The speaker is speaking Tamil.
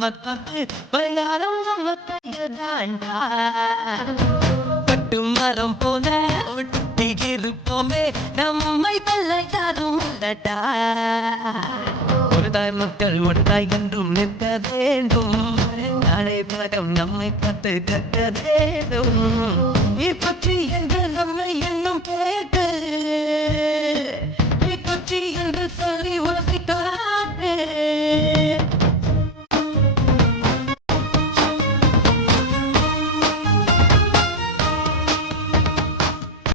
நம்ம தப்பு பரிகாரம் நம்ம கையதாண்டா கட்டு மரம் போல ஒட்டி இருப்போமே நம்மை தள்ளைத்தாரும் ஒரு தாய் மக்கள் ஒரு தாய் என்றும் நிற்க வேண்டும் நாளை பழக்கம் நம்மை பத்து கட்ட வேண்டும் நீ பற்றி எங்கள்